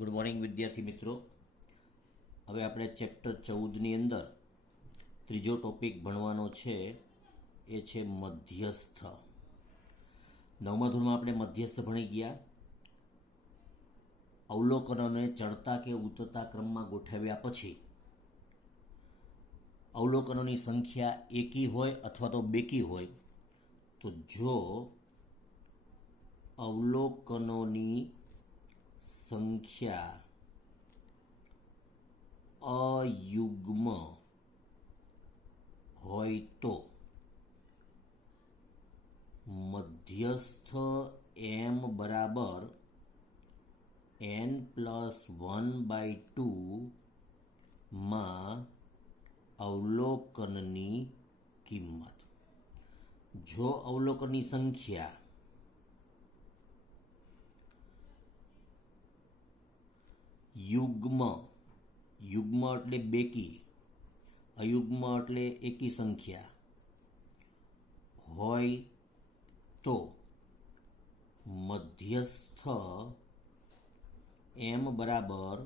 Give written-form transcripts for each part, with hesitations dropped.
Good morning વિદ્યાર્થી મિત્રો. હવે આપણે ચેપ્ટર 14ની અંદર ત્રીજો ટોપિક ભણવાનો છે, એ છે મધ્યસ્થ. નવમા ધોરણમાં આપણે મધ્યસ્થ ભણી ગયા. અવલોકનોને ચડતા કે ઉતરતા ક્રમમાં ગોઠવ્યા પછી અવલોકનોની સંખ્યા એકી હોય અથવા તો બેકી હોય તો જો અવલોકનોની સંખ્યા અયુગ્મ હોય તો મધ્યસ્થ m બરાબર n+1/2 માં અવલોકનની કિંમત. જો અવલોકનની સંખ્યા યુગ્મ એટલે બેકી, અયુગ્મ એટલે એકી સંખ્યા હોય તો મધ્યસ્થ m બરાબર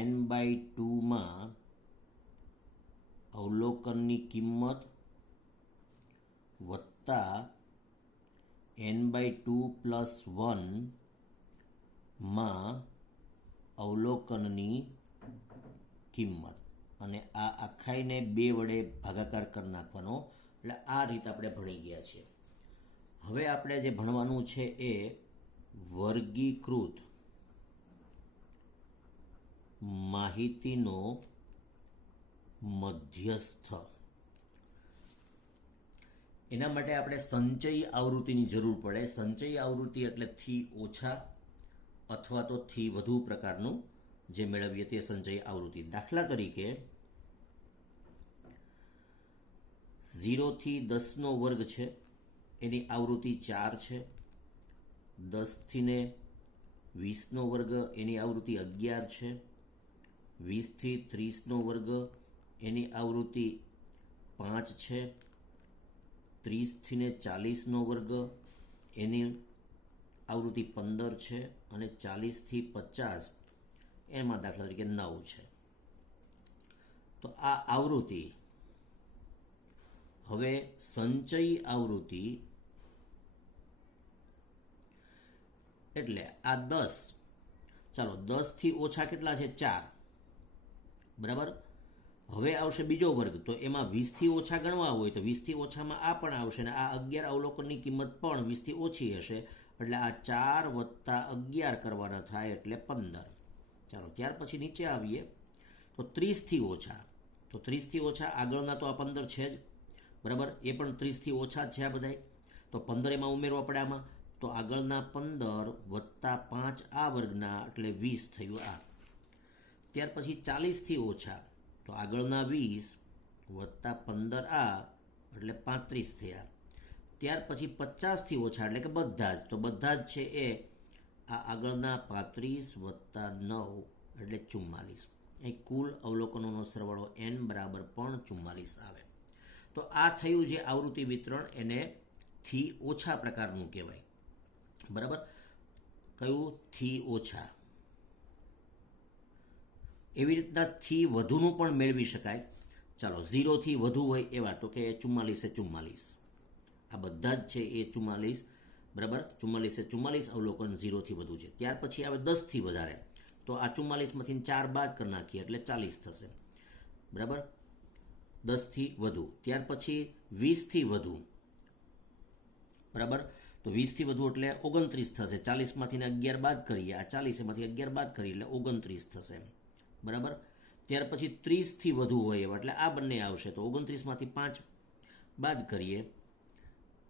n/2 માં અવલોકનની કિંમત વત્તા n/2+1 માં અવલોકનની કિંમત, અને આ આખાઈને 2 વડે ભાગાકાર કરી નાખવાનો. એટલે આ રીત આપણે ભણી ગયા છે. હવે આપણે જે ભણવાનું છે એ વર્ગીકૃત માહિતીનો મધ્યસ્થ. એના માટે આપણે સંચયી આવૃત્તિની જરૂર પડે. સંચયી આવૃત્તિ એટલે થી ઓછા અથવા તો થી વધુ પ્રકારનું જે મેળવીએ તે સંચયી આવૃત્તિ. દાખલા તરીકે 0 થી 10નો વર્ગ છે, એની આવૃત્તિ 4 છે. 10 થી 20નો વર્ગ એની આવૃત્તિ 11 છે. 20 થી 30નો વર્ગ એની આવૃત્તિ 5 છે. 30 થી 40નો વર્ગ એની આવૃત્તિ 15 છે, અને 40 થી 50 એમાં દાખલા તરીકે 9 છે. તો આ આવૃત્તિ. હવે સંચયી આવૃત્તિ એટલે આ 10, ચાલો 10 થી ઓછા કેટલા છે? 4, બરાબર. હવે આવશે બીજો વર્ગ, તો એમાં 20 થી ઓછા ગણવા હોય તો 20 થી ઓછામાં આ પણ આવશે, અને આ 11 અવલોકનની કિંમત પણ 20 થી ઓછી હશે. એટલે આ 4 વત્તા 11 કરવાના થાય એટલે 15. ચાલો ત્યાર પછી નીચે આવીએ તો 30 થી ઓછા. તો 30 થી ઓછા આગળના તો આ 15 છે જ, બરાબર. એ પણ 30 થી ઓછા જ છે આ બધાય. તો 15 એમાં ઉમેરવા પડે આમાં. તો આગળના 15 વત્તા 5 આ વર્ગના એટલે 20 થયું આ. ત્યાર પછી 40 થી ઓછા, તો આગળના 20 વત્તા 15 આ એટલે 35 થયા. ત્યાર પછી 50 થી ઓછા એટલે કે બધા જ, તો બધા જ છે એ આ આગળના 35 વત્તા 9 એટલે 44. એ કુલ અવલોકનોનો સરવાળો n બરાબર પણ 44 આવે. તો આ થયું જે આવૃત્તિ વિતરણ, એને થી ઓછા પ્રકારનું કહેવાય, બરાબર. કયું? થી ઓછા. એવી રીતના થી વધુનું પણ મેળવી શકાય. ચાલો 0 થી વધુ હોય એવા, તો કે 44 આ બધા જ છે એ 44, બરાબર. 44 અવલોકન 0 થી વધુ છે. ત્યાર પછી આવે 10 થી વધારે, તો આ 44માંથી 4 બાદ કરી નાખીએ એટલે 40 થશે, બરાબર. 10 થી વધુ. ત્યાર પછી 20 થી વધુ, બરાબર. તો 20 થી વધુ એટલે 29 થશે. 40માંથી 11 બાદ કરીએ, આ 40 એમાંથી 11 બાદ કરીએ એટલે 29 થશે, બરાબર. ત્યાર પછી 30 થી વધુ હોય એવા એટલે આ બંને આવશે, તો 29માંથી 5 બાદ કરીએ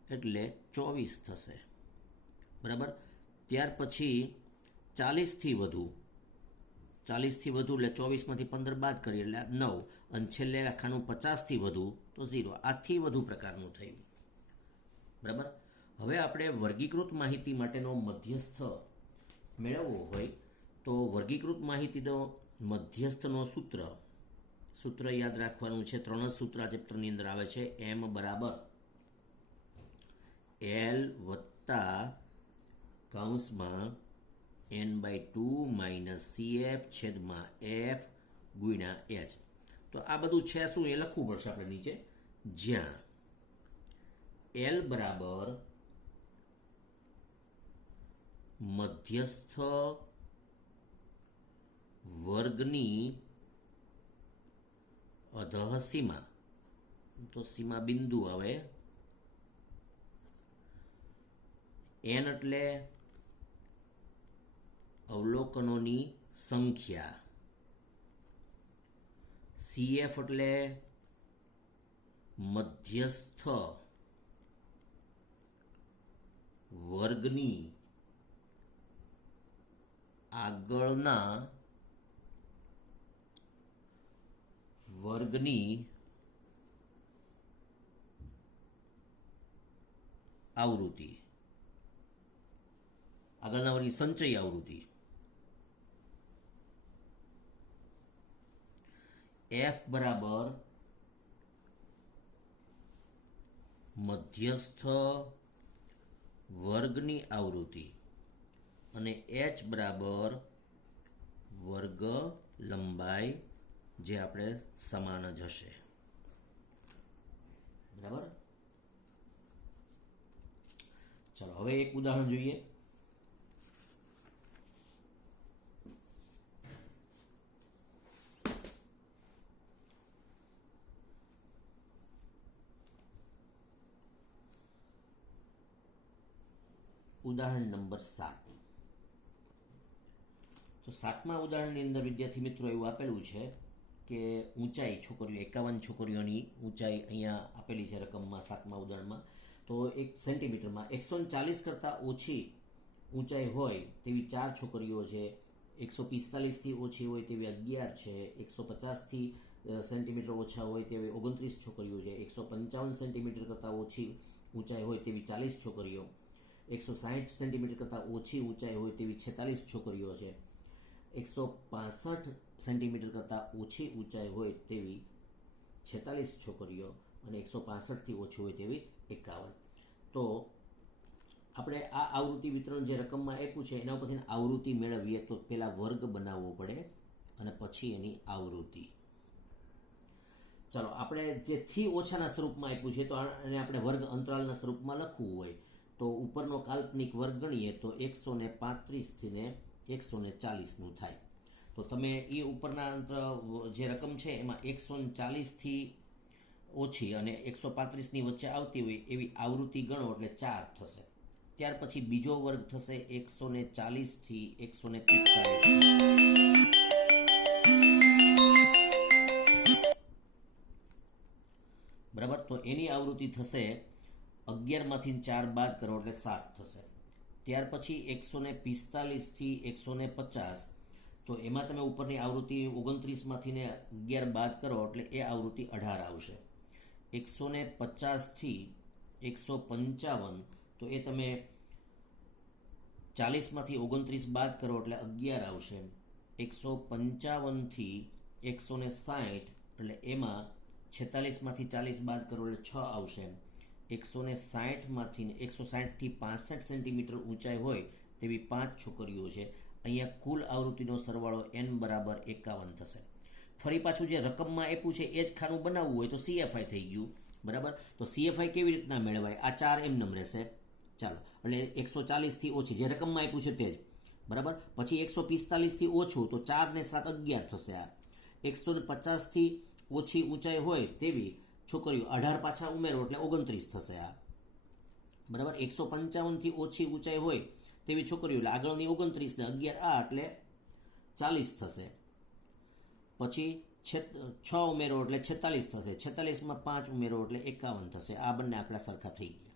એટલે 24 થશે, બરાબર. ત્યાર પછી 40 થી વધુ એટલે 24માંથી 15 બાદ કરીએ એટલે 9, અને છેલ્લે આખાનું 50 થી વધુ તો 0. આથી વધુ પ્રકારનું થયું, બરાબર. હવે આપણે વર્ગીકૃત માહિતી માટેનો મધ્યસ્થ મેળવવો હોય તો વર્ગીકૃત માહિતીનો મધ્યસ્થનો સૂત્ર યાદ રાખવાનું છે. 3 જ સૂત્ર આ ચેપ્ટરની અંદર આવે છે. m બરાબર l વત્તા કૌંસમાં n/2 માઇનસ CF છેદમાં F ગુણ્યા H. તો આ બધું છે શું એ લખવું પડશે આપણે નીચે, જ્યાં L બરાબર મધ્યસ્થ વર્ગની અધઃ સીમા, તો સીમા બિંદુ આવે, n એટલે અવલોકનોની સંખ્યા, CF એટલે મધ્યસ્થ વર્ગની આગળના વર્ગની આવૃત્તિ, આગળના વર્ગની સંચય આવૃત્તિ. F બરાબર મધ્યસ્થ વર્ગની આવૃત્તિ અને H બરાબર વર્ગ લંબાઈ, જે આપણે સમાન જ હશે. બરાબર. ચલો હવે એક ઉદાહરણ જોઈએ. ઉદાહરણ નંબર 7. તો 7મા ઉદાહરણની અંદર વિદ્યાર્થી મિત્રો એવું આપેલું છે કે ઊંચાઈ છોકરીઓ 51 છોકરીઓની ઊંચાઈ અહીંયા આપેલી છે રકમમાં 7મા ઉદાહરણમાં. તો 1 સેન્ટીમીટરમાં 140 કરતાં ઓછી ઊંચાઈ હોય તેવી 4 છોકરીઓ છે, 145થી ઓછી હોય તેવી 11 છે, 150થી સેન્ટીમીટર ઓછા હોય તેવી 29 છોકરીઓ છે, 155 સેન્ટીમીટર કરતાં ઓછી ઊંચાઈ હોય તેવી 40 છોકરીઓ, 160 સેન્ટીમીટર કરતાં ઓછી ઊંચાઈ હોય તેવી 46 છોકરીઓ છે, 165 સેન્ટીમીટર કરતાં ઓછી ઊંચાઈ હોય તેવી 46 છોકરીઓ અને 165થી ઓછી હોય તેવી 51. તો આપણે આ આવૃત્તિ વિતરણ જે રકમમાં આપ્યું છે એના ઉપરથી આવૃત્તિ મેળવીએ તો પહેલા વર્ગ બનાવવો પડે અને પછી એની આવૃત્તિ. ચાલો આપણે જે થી ઓછાના સ્વરૂપમાં આપ્યું છે તો એને આપણે વર્ગ અંતરાલના સ્વરૂપમાં લખવું હોય તો ઉપરનો કાલ્પનિક વર્ગ ગણીએ તો 135 થી ને 140નું થાય. તો તમે એ ઉપરના અંતર જે રકમ છે એમાં 140 થી ઓછી અને 135ની વચ્ચે આવતી હોય એવી આવૃત્તિ ગણો એટલે 4 થશે. ત્યાર પછી બીજો વર્ગ થશે 140 થી 145. બરાબર. તો એની આવૃત્તિ થશે 11માંથી 4 બાદ કરો એટલે 7 થશે. ત્યાર પછી 145 થી 150, તો એમાં તમે ઉપરની આવૃત્તિ 29માંથી ને 11 બાદ કરો એટલે એ આવૃત્તિ 18 આવશે. 150 થી 155, તો એ તમે 40માંથી 29 બાદ કરો એટલે 11 આવશે. 155 થી 160, એટલે એમાં 46માંથી 40 બાદ કરો એટલે 6 આવશે. 160માંથી 160થી 65 સેન્ટીમીટર ઊંચાઈ હોય તેવી 5 છોકરીઓ છે. અહીંયા કુલ આવૃત્તિનો સરવાળો n બરાબર 51 થશે. ફરી પાછું જે રકમમાં આપ્યું છે એ જ ખાનું બનાવવું હોય તો CFI થઈ ગયું. બરાબર. તો CFI કેવી રીતના મેળવાય? આ 4 એમ રહેશે. ચાલો, એટલે 140થી ઓછી જે રકમમાં આપ્યું છે તે જ. બરાબર. પછી 145થી ઓછું તો 4 ને 7 11 થશે. આ 150થી ઓછી ઊંચાઈ હોય તેવી છોકરીઓ 18 પાછા ઉમેરો એટલે 29 થશે. આ બરાબર. 155થી ઓછી ઊંચાઈ હોય તેવી છોકરીઓ એટલે આગળની 29 ને 11 આ એટલે 40 થશે. પછી 6 ઉમેરો એટલે 46 થશે. 46માં 5 ઉમેરો એટલે 51 થશે. આ બંને આંકડા સરખા થઈ ગયા.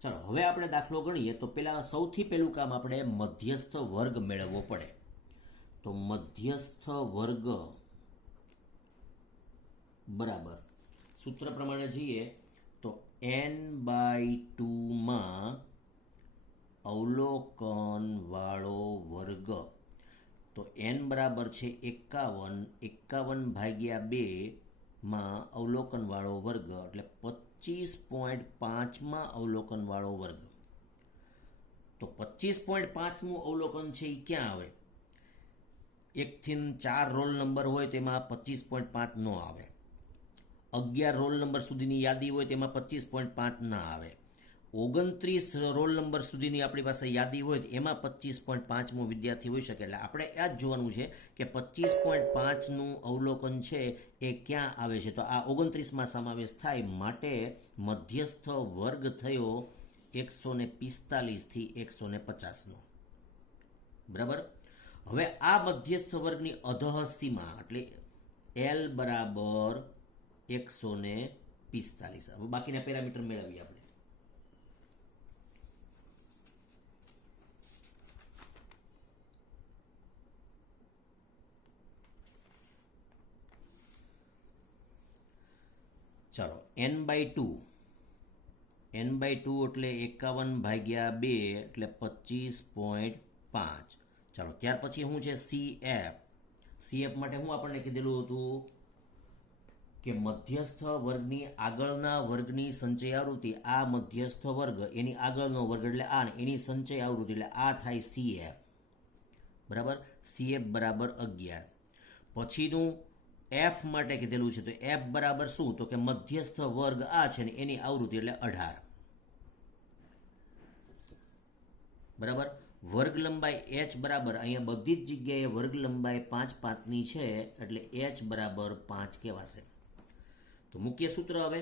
ચાલો હવે આપણે દાખલો ગણીએ તો સૌથી પહેલું કામ આપણે મધ્યસ્થ વર્ગ મેળવવો પડે. તો મધ્યસ્થ વર્ગ બરાબર સૂત્ર પ્રમાણે જઈએ તો n/2 માં અવલોકન વાળો વર્ગ. તો n બરાબર છે 51, 51/2 માં અવલોકન વાળો વર્ગ એટલે 25.5માં અવલોકન વાળો વર્ગ. તો 25.5નું અવલોકન છે એ ક્યાં આવે? 1 થી 4 રોલ નંબર હોય તેમાં 25.5 ન આવે. 11 રોલ નંબર સુધીની યાદી હોય તેમાં 25.5 ના આવે. 29 રોલ નંબર સુધીની આપણી પાસે યાદી હોય તો એમાં 25.5મો વિદ્યાર્થી હોઈ શકે. એટલે આપણે આ જ જોવાનું છે કે 25.5નું અવલોકન છે એ ક્યાં આવે છે. તો આ 29માં સમાવેશ થાય, માટે મધ્યસ્થ વર્ગ થયો 145 થી 150નો. બરાબર. હવે આ મધ્યસ્થ વર્ગની અધઃ સીમા એટલે L બરાબર 145. હવે બાકીના પેરામીટર મેળવીએ આપણે. ચાલો, n/2 એટલે 51/2 એટલે 25.5. ચાલો, ત્યાર પછી શું છે? CF માટે હું આપણને કીધેલું હતું કે મધ્યસ્થ વર્ગની આગળના વર્ગની સંચય આવૃત્તિ, આ મધ્યસ્થ વર્ગ એની આગળનો વર્ગ એટલે આ, એની સંચય આવૃત્તિ એટલે આ થાય CF. બરાબર. CF બરાબર 11. પછીનું F માટે કીધેલું છે, તો F બરાબર શું? તો કે મધ્યસ્થ વર્ગ આ છે ને એની આવૃત્તિ એટલે 18. બરાબર. વર્ગ લંબાઈ h બરાબર, અહીંયા બધી જ જગ્યાએ વર્ગ લંબાઈ 5 છે એટલે h બરાબર 5 કહેવાશે. તો મુખ્ય સૂત્ર હવે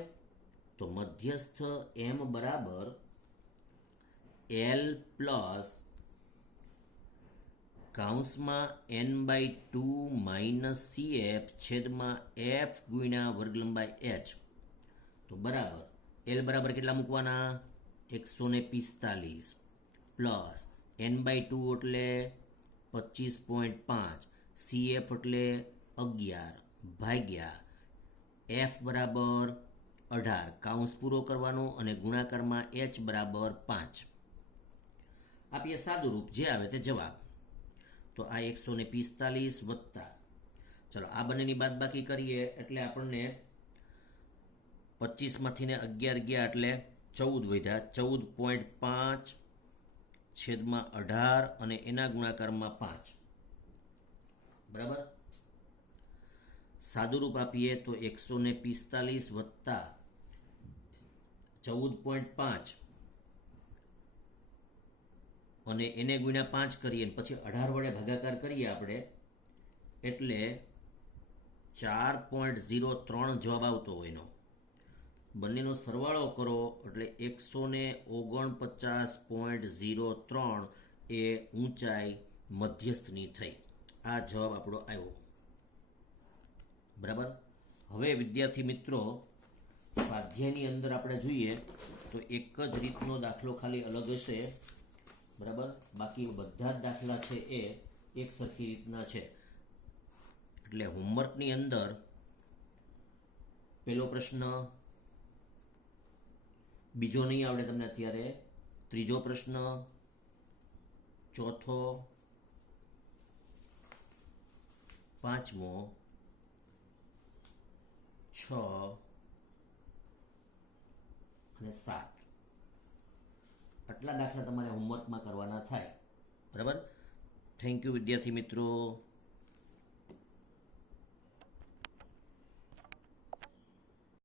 તો મધ્યસ્થ m બરાબર L પ્લસ કૌંસમાં n/2 માઇનસ CF છેદમાં f ગુણ્યા વર્ગ લંબાઈ h. તો બરાબર L બરાબર કેટલા મૂકવાના? 145 પ્લસ n/2 એટલે 25.5, CF એટલે 11 ભાગ્યા f બરાબર 18, કૌંસ પૂરો કરવાનો અને ગુણાકારમાં h બરાબર 5. આપીએ સાદુરૂપ, જે આવે તે જવાબ. તો આ 145 વત્તા, ચલો આ બંનેની બાદબાકી કરીએ એટલે આપણને 25માંથી ને 11 ગયા એટલે 14 વધ્યા. 14.5 છેદમાં 18 અને એના ગુણાકારમાં 5. બરાબર. સાદુરૂપ આપીએ તો 145 વત્તા 14.5 અને એને ગુણ્યા 5 કરીએ પછી 18 વડે ભાગાકાર કરીએ આપણે એટલે 4.03 જવાબ આવતો હોય એનો. બંનેનો સરવાળો કરો એટલે 149.03 એ ઊંચાઈ મધ્યસ્થની થઈ. આ જવાબ આપણો આવ્યો. બરાબર. હવે વિદ્યાર્થી મિત્રો, સ્વાધ્યાયની અંદર આપણે જોઈએ તો એક જ રીતનો દાખલો ખાલી અલગ હશે. બરાબર. બાકી બધા જ દાખલા છે એ એક સરખી રીતના છે. એટલે હોમવર્કની અંદર પહેલો પ્રશ્ન, બીજો નહીં આવડે તમને અત્યારે, ત્રીજો પ્રશ્ન, ચોથો, પાંચમો, 6 અને 7. આટલા દાખલા તમારે હોમવર્કમાં કરવાના થાય. બરાબર. થેન્ક યુ વિદ્યાર્થી મિત્રો.